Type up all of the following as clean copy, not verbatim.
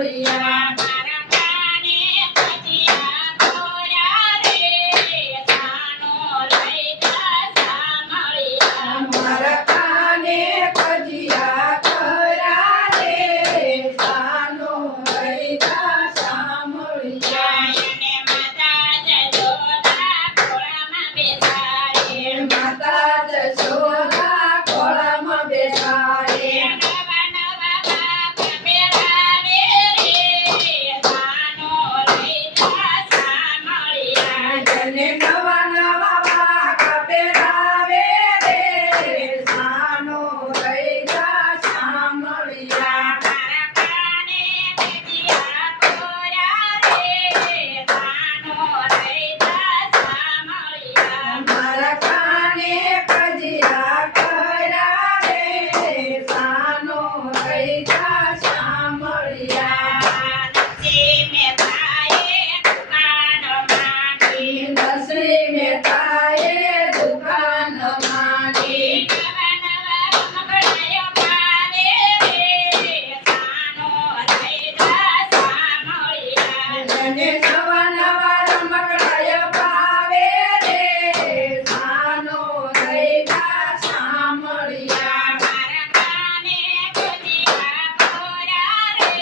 સામળિયા મારા કાને ભજીયા ખોર્યા રે સાનો લઈ જા સામળિયા મારા કાને ભજીયા ખરા રે સાનો લઈ જા સામળિયા અને માતા જશોદા ખોળામાં બેસાડે માતા જશોદા ખોળામાં બેસાડે નવા નવા બાપ પહેરાવે રે સાનો લઈ જા સામળિયા જને નવા નવા વાઘ પહેરાવે રે સાનો લઈ જા સામળિયા મારા કાને ભજીયા ખોર્યા રે સાનો લઈ જા સામળિયા મારા કાને ભજીયા ખરા રે સાનો લઈ જા સામળિયા નરસિંહ મહેતાએ દુકાન માંડી નરસિંહ મહેતાએ દુકાન માંડી નવા નવા રમકડાયો પાવે રે સાનો લઈ જા સામળિયા અને નવા નવા રમકડાય પાવે રે સાનો લઈ જા સામળિયા મારા કાને ભજીયા ખોર્યા રે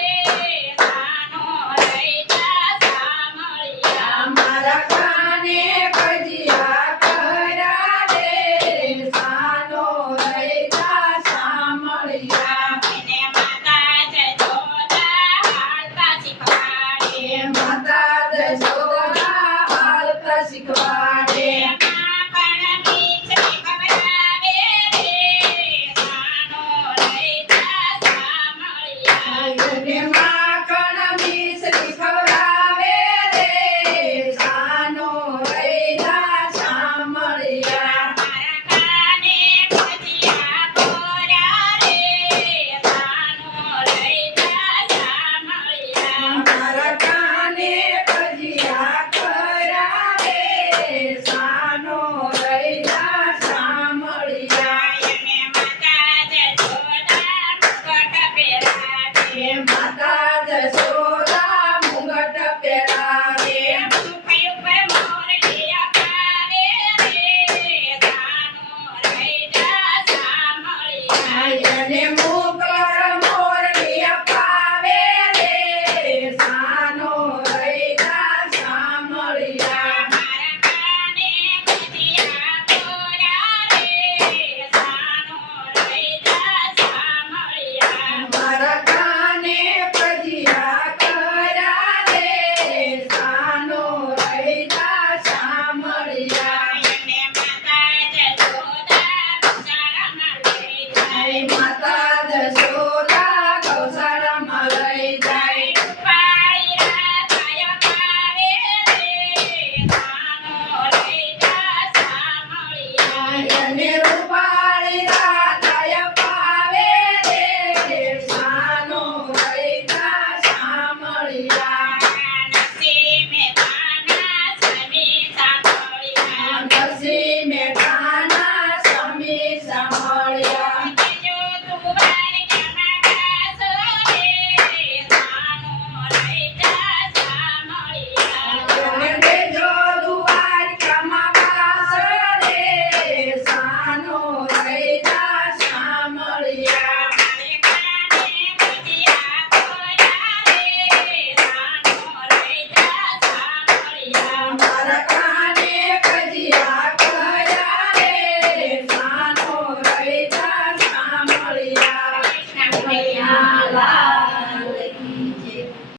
સાનો લઈ જા સામળિયા મારા કાને ભજીયા ખરા રે સાનો લઈ જા સામળિયા એને માતા જશોદા હાલતા શીખવાડે માતા જશોદા હાલતા શીખવાડે માખણ મીઠી ખવડાવે રે સાનો લઈ જા સામળિયા અને માખણ મિશ્રી ખવડાવે રે સાનો લઈ જા સામળિયા મારા કાને ભજીયા ખોર્યા રે સાનો લઈ જા સામળિયા મારા કાને ભજીયા ખરા રે સાનો લઈ જા સામળિયા એને માતા જશોદા મુકટ પહેરાવે માતા જશોદા મુગટ પહેરાવે મુખઈ ઉપર મોરલી અપાવે રે સાનો લઈ જા સામળિયા અને મુકર મોરલી અપાવે રે સાનો લઈ જા સામળિયા મારા કાને ભજીયા ખોર્યા રે સાનો લઈ જા સામળિયા મારા કાને ભજીયા ખરા રે સાનો લઈ જા સામળિયા એને માતા જશોદા ગૌશાળામાં લઈ જાય માતા જશોદા ગૌશાળામાં લઈ જાય રૂપાળી રાધાયો પાવે રે સાનો લઈ જા સામળિયા અને રૂપાળી રાધાય પાવે રે સાનો લઈ જા સામળિયા નરસિંહ મહેતાના સ્વામી સાંભળ્યા નરસિંહ મહેતાના સ્વામી સાંભળ્યા જો તું દ્વારકામાં ગાશો રે સાનો લઈ જા સામળિયા અને દેજો દ્વારકામાં વાસ રે સાનો લઈ જા સામળિયા મારે કાને ભજીયા ખોર્યા રે સાનો લઈ જા સામળિયા મારા